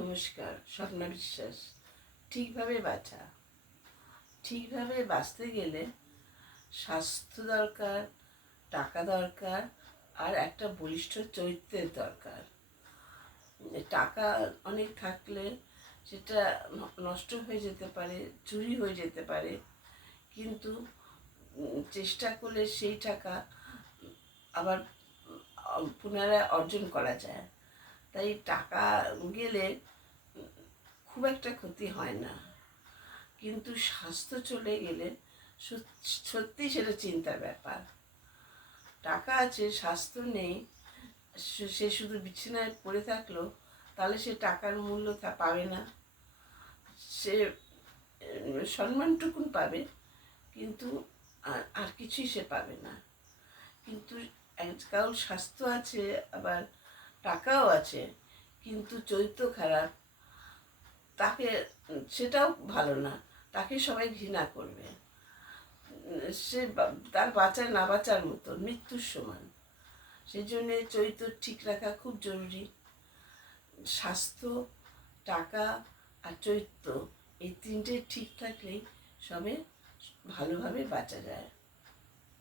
নমস্কার। স্বপ্না বিশ্বাস। ঠিকভাবে বাঁচা। ঠিকভাবে বাঁচতে গেলে স্বাস্থ্য দরকার, টাকা দরকার, আর একটা বলিষ্ঠ চরিত্রের দরকার। টাকা অনেক থাকলে সেটা নষ্ট হয়ে যেতে পারে, চুরি হয়ে যেতে পারে, কিন্তু চেষ্টা করলে সেই টাকা আবার পুনরায় অর্জন করা যায়। তাই টাকা গেলে খুব একটা ক্ষতি হয় না, কিন্তু স্বাস্থ্য চলে গেলে সত্যি সেটা চিন্তার ব্যাপার। টাকা আছে, স্বাস্থ্য নেই, সে শুধু বিছানায় পড়ে থাকলো, তাহলে সে টাকার মূল্য পাবে না। সে সম্মানটুকুন পাবে, কিন্তু আর কিছুই সে পাবে না। কিন্তু কারোর স্বাস্থ্য আছে, আবার টাকাও আছে, কিন্তু চরিত্র খারাপ, তাকে সেটাও ভালো না, তাকে সবাই ঘৃণা করবে। সে তার বাঁচার না বাঁচার মতো, মৃত্যুর সমান। সেই জন্যে চরিত্র ঠিক রাখা খুব জরুরি। স্বাস্থ্য, টাকা আর চরিত্র, এই তিনটে ঠিক থাকলেই সবে ভালোভাবে বাঁচা যায়।